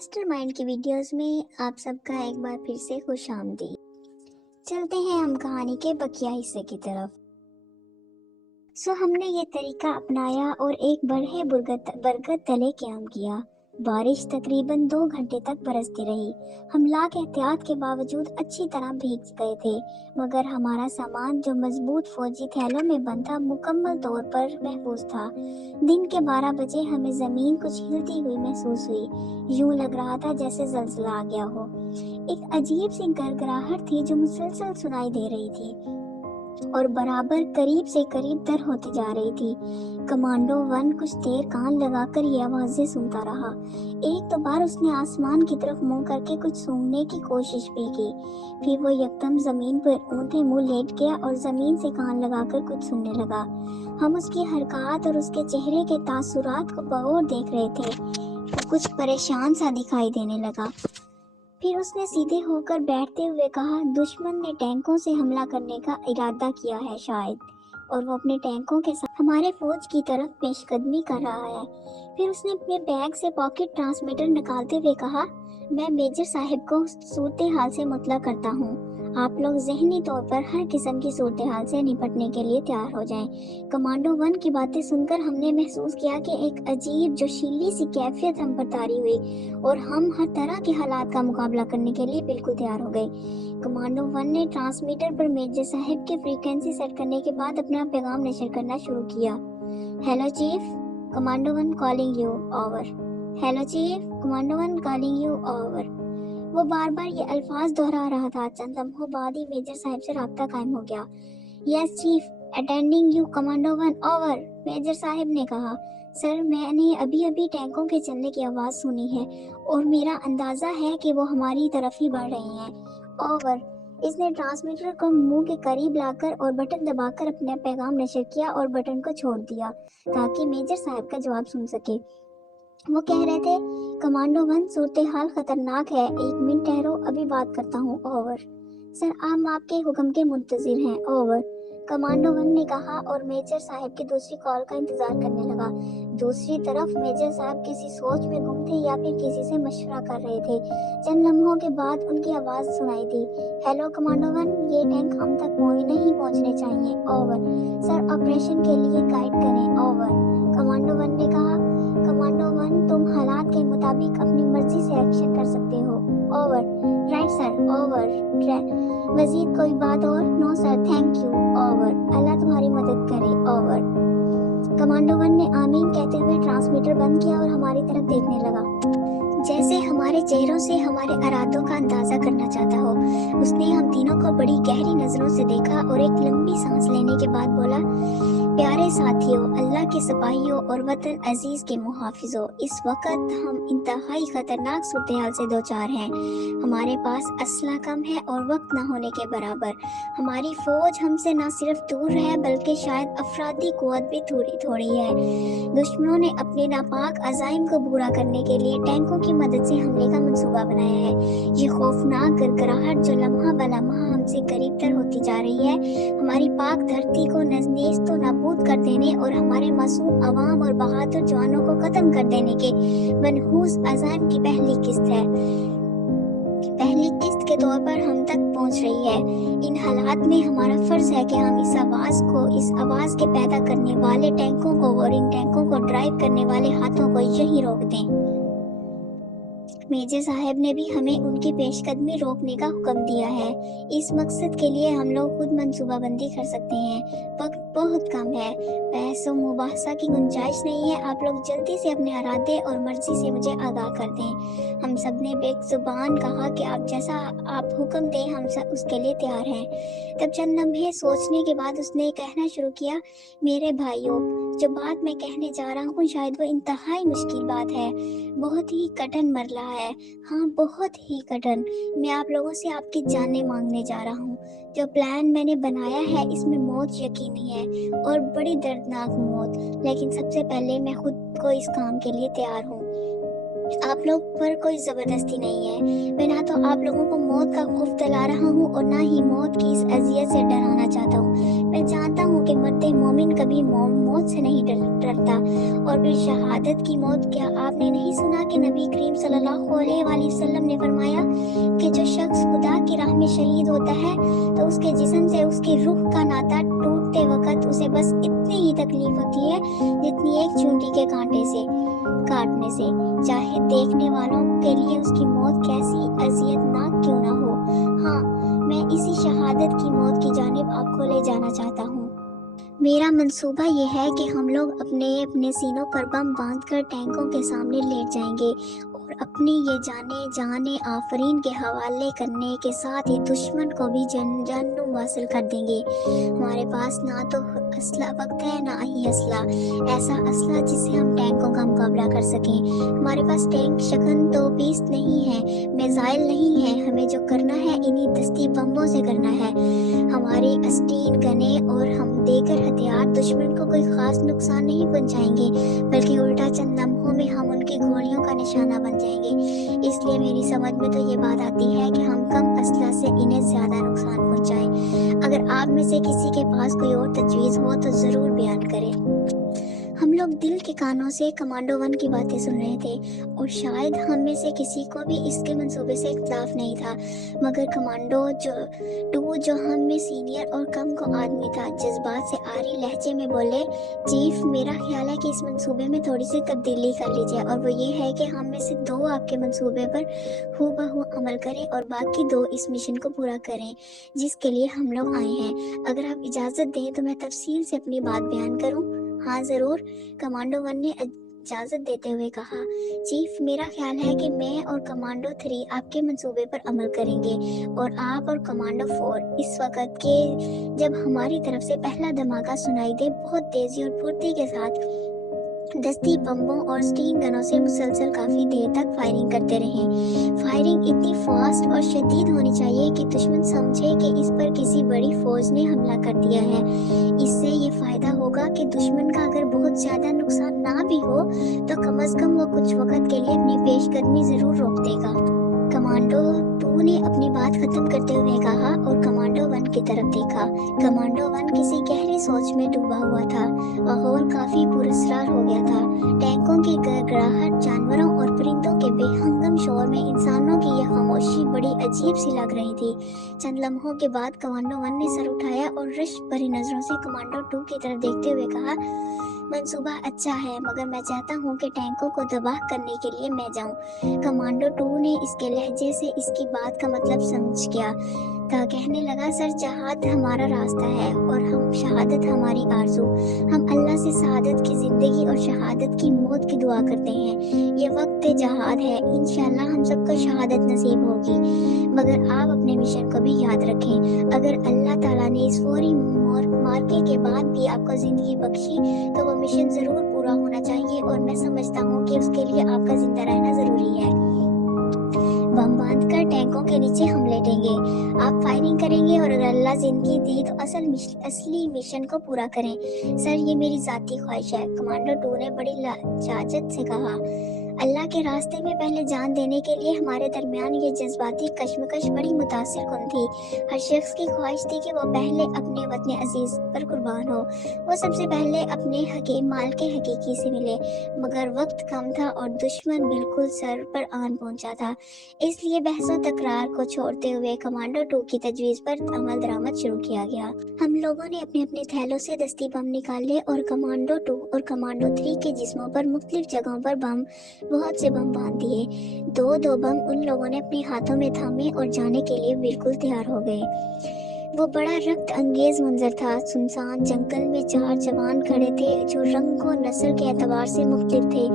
Master mind کی videos میں آپ سب کا ایک بار پھر سے خوش آمدید۔ چلتے ہیں ہم کہانی کے بقیہ حصے کی طرف۔ ہم نے یہ طریقہ اپنایا اور ایک بڑے برگد تلے قیام کیا۔ بارش تقریباً 2 گھنٹے تک برستی رہی۔ ہم لاکھ احتیاط کے باوجود اچھی طرح بھیگ گئے تھے، مگر ہمارا سامان جو مضبوط فوجی تھیلوں میں بند تھا مکمل طور پر محفوظ تھا۔ دن کے 12 بجے ہمیں زمین کچھ ہلتی ہوئی محسوس ہوئی، یوں لگ رہا تھا جیسے زلزلہ آ گیا ہو۔ ایک عجیب سی گڑگڑاہٹ تھی جو مسلسل سنائی دے رہی تھی اور برابر قریب سے قریب تر ہوتی جا رہی تھی۔ کمانڈو 1 کچھ دیر کان لگا کر یہ آوازیں سنتا رہا۔ ایک دو بار اس نے آسمان کی طرف منہ کر کے کچھ سونگنے کی کوشش بھی کی، پھر وہ یکدم زمین پر اونٹے منہ لیٹ گیا اور زمین سے کان لگا کر کچھ سننے لگا۔ ہم اس کی حرکات اور اس کے چہرے کے تاثرات کو بغور دیکھ رہے تھے۔ وہ کچھ پریشان سا دکھائی دینے لگا۔ پھر اس نے سیدھے ہو کر بیٹھتے ہوئے کہا، دشمن نے ٹینکوں سے حملہ کرنے کا ارادہ کیا ہے شاید، اور وہ اپنے ٹینکوں کے ساتھ ہمارے فوج کی طرف پیش قدمی کر رہا ہے۔ پھر اس نے اپنے بیگ سے پاکٹ ٹرانسمیٹر نکالتے ہوئے کہا، میں میجر صاحب کو صورتحال سے مطلع کرتا ہوں۔ آپ لوگ ذہنی طور پر ہر قسم کی صورتحال سے نپٹنے کے لیے تیار ہو جائیں۔ کمانڈو 1 کی باتیں سن کر ہم نے محسوس کیا کہ ایک عجیب جوشیلی سی کیفیت ہم پر طاری ہوئی اور ہم ہر طرح کے حالات کا مقابلہ کرنے کے لیے بالکل تیار ہو گئے۔ کمانڈو 1 نے ٹرانسمیٹر پر میجر صاحب کی فریکوینسی سیٹ کرنے کے بعد اپنا پیغام نشر کرنا شروع کیا۔ Hello chief, commando 1 calling you, over. Hello chief, commando 1 calling you, over. وہ بار بار یہ الفاظ دہرا رہا تھا۔ چند لمحوں بعد ہی میجر صاحب سے رابطہ قائم ہو گیا۔ Yes chief, attending you commando 1، over. Major صاحب نے کہا، سر میں نے ابھی ٹینکوں کے چلنے کی آواز سنی ہے اور میرا اندازہ ہے کہ وہ ہماری طرف ہی بڑھ رہے ہیں، اوور۔ اس نے ٹرانسمیٹر کو منہ کے قریب لا کر اور بٹن دبا کر اپنا پیغام نشر کیا اور بٹن کو چھوڑ دیا تاکہ میجر صاحب کا جواب سن سکے۔ وہ کہہ رہے تھے، کمانڈو 1 صورتحال خطرناک ہے، 1 منٹ ٹھہرو، ابھی بات کرتا ہوں، اوور۔ سر ہم آپ کے حکم کے منتظر ہیں، اوور، کمانڈو 1 نے کہا اور میجر صاحب کی دوسری کال کا انتظار کرنے لگا۔ دوسری طرف میجر صاحب کسی سوچ میں گم تھے یا پھر کسی سے مشورہ کر رہے تھے۔ چند لمحوں کے بعد ان کی آواز سنائی دی، ہیلو کمانڈو 1، یہ ٹینک ہم تک نہیں پہنچنے چاہیے، اوور۔ سر آپریشن کے لیے گائیڈ کریں، اوور۔ کمانڈو 1 نے کہا، کمانڈو 1 تم حالات کے مطابق اپنی مرضی سے ایکشن کر سکتے ہو، اوور۔ Right sir, over. مزید کوئی بات اور؟ نو سر، تھینک یو، اوور۔ اللہ تمہاری مدد کرے، اوور۔ کمانڈو 1 نے آمین کہتے ہوئے ٹرانسمیٹر بند کیا اور ہماری طرف دیکھنے لگا، جیسے ہمارے چہروں سے ہمارے ارادوں کا اندازہ کرنا چاہتا ہو۔ اس نے ہم تینوں کو بڑی گہری نظروں سے دیکھا اور ایک لمبی سانس لینے کے بعد بولا، پیارے ساتھیوں، اللہ کے سپاہیوں اور وطن عزیز کے محافظوں، اس وقت ہم انتہائی خطرناک صورتحال سے دوچار ہیں۔ ہمارے پاس اسلحہ کم ہے اور وقت نہ ہونے کے برابر۔ ہماری فوج ہم سے نہ صرف دور ہے بلکہ شاید افرادی قوت بھی تھوڑی ہے۔ دشمنوں نے اپنے ناپاک عزائم کو پورا کرنے کے لیے ٹینکوں کی مدد سے حملے کا منصوبہ بنایا ہے۔ یہ خوفناک گڑگڑاہٹ جو لمحہ بلمحہ ہم سے قریب تر ہوتی جا رہی ہے، ہماری پاک دھرتی کو نیست و نابود کر دینے اور ہمارے معصوم عوام اور بہادر جوانوں کو ختم کر دینے کے منحوس عزائم کی پہلی قسط ہے۔ پہلی قسط کے طور پر ہم تک پہنچ رہی ہے۔ ان حالات میں ہمارا فرض ہے کہ ہم اس آواز کے پیدا کرنے والے ٹینکوں کو اور ان ٹینکوں کو ڈرائیو کرنے والے ہاتھوں کو یہیں روک دیں۔ میجر صاحب نے بھی ہمیں ان کی پیش قدمی روکنے کا حکم دیا ہے۔ اس مقصد کے لیے ہم لوگ خود منصوبہ بندی کر سکتے ہیں۔ وقت بہت کم ہے، بحث و مباحثہ کی گنجائش نہیں ہے۔ آپ لوگ جلدی سے اپنے ارادے اور مرضی سے مجھے آگاہ کر دیں۔ ہم سب نے بیک زبان کہا کہ آپ جیسا آپ حکم دیں ہم سب اس کے لیے تیار ہیں۔ تب چند لمحے سوچنے کے بعد اس نے کہنا شروع کیا، میرے بھائیوں، جو بات میں کہنے جا رہا ہوں شاید وہ انتہائی مشکل بات ہے، بہت ہی کٹھن مرحلہ ہے، ہاں بہت ہی کٹھن۔ میں آپ لوگوں سے آپ کی جانیں مانگنے جا رہا ہوں۔ جو پلان میں نے بنایا ہے اس میں موت یقینی ہے اور بڑی دردناک موت، لیکن سب سے پہلے میں خود کو اس کام کے لیے تیار ہوں۔ आप लोग पर कोई ज़बरदस्ती नहीं है। मैं ना तो आप लोगों को मौत का खौफ दिला रहा हूँ और ना ही मौत की इस अज़ियत से डराना चाहता हूँ। मैं जानता हूँ कि मर्द मोमिन कभी मौत से नहीं डरता। और फिर शहादत की मौत, क्या आपने नहीं सुना कि नबी करीम सल्लल्लाहु अलैहि वसल्लम ने फरमाया कि जो शख्स खुदा की राह में शहीद होता है तो उसके जिस्म से उसकी रूह का नाता टूटते वक्त उसे बस इतनी ही तकलीफ होती है जितनी एक चूंटी के कांटे से काटने से, चाहे देखने वालों के लिए उसकी मौत कैसी अजियतनाक क्यों ना हो। हाँ, मैं इसी शहादत की मौत की जानिब आपको ले जाना चाहता हूँ। मेरा मंसूबा ये है कि हम लोग अपने अपने सीनों पर बम बांधकर टैंकों के सामने लेट जाएंगे और अपनी ये जाने आफरीन के हवाले करने के साथ ही दुश्मन को भी जहन्नुम वासिल कर देंगे। हमारे पास ना तो असला वक्त है ना ही असला, ऐसा असला जिससे हम टैंकों का मुकाबला कर सकें। हमारे पास टैंक शकन तो पीस नहीं है, मिसाइल नहीं है। हमें जो करना है इन्हीं दस्ती बम्बों से करना है। हमारी अस्टीन गने और हम देकर हथियार दुश्मन को कोई खास नुकसान नहीं पहुंचाएंगे, बल्कि उल्टा चंद लम्हों में हम उनकी गोलियों का निशाना बन जाएंगे। इसलिए मेरी समझ में तो ये बात आती है कि हम कम असला से इन्हें ज्यादा नुकसान पहुंचाएं। अगर आप में से किसी के पास कोई और तजवीज़ हो तो जरूर बयान करें। हम लोग दिल के कानों से कमांडो 1 की बातें सुन रहे थे और शायद हम में से किसी को भी इसके मंसूबे से इख्तिलाफ नहीं था, मगर कमांडो 2 जो हम में सीनियर और कम को आदमी था, जज्बात से आरी लहजे में बोले, चीफ मेरा ख्याल है कि इस मंसूबे में थोड़ी सी तब्दीली कर लीजिए, और वो ये है कि हम में से 2 आपके मंसूबे पर हूबहू अमल करें और बाकी 2 इस मिशन को पूरा करें जिसके लिए हम लोग आए हैं। अगर आप इजाज़त दें तो मैं तफसील से अपनी बात बयान करूं। हाँ ज़रूर, कमांडो 1 ने इजाज़त देते हुए कहा। चीफ मेरा ख्याल है कि मैं और कमांडो 3 आपके मंसूबे पर अमल करेंगे और आप और कमांडो 4 इस वक्त के जब हमारी तरफ से पहला धमाका सुनाई दे बहुत तेज़ी और फुर्ती के साथ दस्ती बम्बों और स्टीम गनों से मुसलसल काफ़ी देर तक फायरिंग करते रहें। फायरिंग इतनी फास्ट और शदीद होनी चाहिए कि दुश्मन समझे कि इस पर किसी बड़ी फौज ने हमला कर दिया है। इससे ये फ़ायदा होगा कि दुश्मन का अगर बहुत ज़्यादा नुकसान ना भी हो तो कम अज़ कम वो कुछ वक्त के लिए अपनी पेशकदमी ज़रूर रोक देगा। कमांडो 2 ने अपनी बात खत्म करते हुए कहा और कमांडो 1 की तरफ देखा। कमांडो 1 किसी गहरी सोच में डूबा हुआ था। माहौल काफी पुरस्कार हो गया था। टैंकों की गड़गड़ाहट, जानवरों और परिंदों के बेहंगम शोर में इंसानों की यह खामोशी बड़ी अजीब सी लग रही थी। चंद लम्हों के बाद कमांडो 1 ने सर उठाया और रश्क भरी नजरों से कमांडो 2 की तरफ देखते हुए कहा, मंसूबा अच्छा है, मगर मैं चाहता हूँ कि टैंकों को तबाह करने के लिए मैं जाऊँ। कमांडो 2 ने इसके लहजे से इसकी बात का मतलब समझ गया था। कहने लगा, सर जहाद हमारा रास्ता है और हम शहादत हमारी आरज़ू। हम अल्लाह से शहादत की ज़िंदगी और शहादत की मौत की दुआ करते हैं। ये वक्त जहाद है, इंशाल्लाह हम सबको शहादत नसीब होगी। मगर आप अपने मिशन को भी याद रखें। अगर अल्लाह ताला ने इस फौरी मार्के के बाद भी आपको ज़िंदगी बख्शी तो वो मिशन ज़रूर पूरा होना चाहिए और मैं समझता हूँ कि उसके लिए आपका जिंदा रहना ज़रूरी है। बम बांधकर टैंकों के नीचे हम लेटेंगे, आप फायरिंग करेंगे और अगर अल्लाह जिंदगी दी तो असली मिशन को पूरा करें। सर ये मेरी ज़ाती ख्वाहिश है, कमांडो 2 ने बड़ी लाजत से कहा। अल्लाह के रास्ते में पहले जान देने के लिए हमारे दरमियान ये जज्बाती कश्मकश बड़ी मुतासिर कुन थी। हर शख्स की ख्वाहिश थी कि वो पहले अपने वतन अजीज पर कुर्बान हो, वो सबसे पहले अपने माल के हकीकी से मिले, मगर वक्त कम था और दुश्मन बिल्कुल सर पर आन पहुंचा था। इसलिए बहसों तकरार को छोड़ते हुए कमांडो 2 की तजवीज़ पर अमल दरामद शुरू किया गया। हम लोगों ने अपने अपने थैलों से दस्ती बम निकाले और कमांडो 2 और कमांडो 3 के जिस्मों पर मुख्तलिफ जगहों पर बहुत से बम बांध दिए। 2-2 बम उन लोगों ने अपने हाथों में थामे और जाने के लिए बिल्कुल तैयार हो गए। वो बड़ा रक्त अंगेज मंजर था। सुनसान जंगल में 4 जवान खड़े थे जो रंग और नस्ल के एतबार से मुख्तलिफ थे,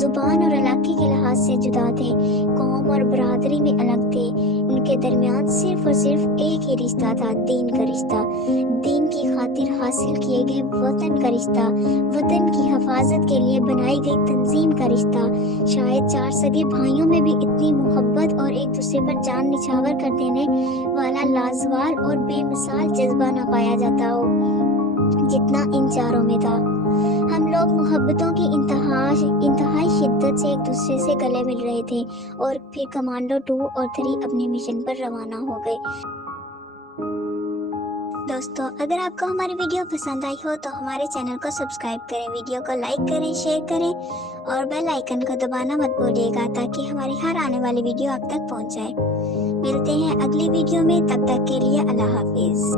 जुबान और इलाके के लिहाज से जुदा थे, कौम और बरादरी में अलग थे। उनके दरमियान सिर्फ और सिर्फ एक ही रिश्ता था, दीन का रिश्ता, दीन की खातिर हासिल किए गए वतन का रिश्ता, वतन की हिफाजत के लिए बनाई गई तंजीम का रिश्ता। शायद 4 सगे भाइयों में भी इतनी मोहब्बत और एक दूसरे पर जान निछावर कर देने वाला लाजवाब और बेमिसाल जज्बा ना पाया जाता हो जितना इन चारों में था। हम लोग मोहब्बतों की इंतहाई शिद्दत से एक दूसरे से गले मिल रहे थे और फिर कमांडो 2 और 3 अपने मिशन पर रवाना हो गए। दोस्तों, अगर आपको हमारी वीडियो पसंद आई हो तो हमारे चैनल को सब्सक्राइब करें, वीडियो को लाइक करें, शेयर करें और बेल आइकन को दबाना मत भूलिएगा ताकि हमारी हर आने वाली वीडियो आप तक पहुंच जाए। मिलते हैं अगली वीडियो में, तब तक के लिए अल्लाह हाफिज।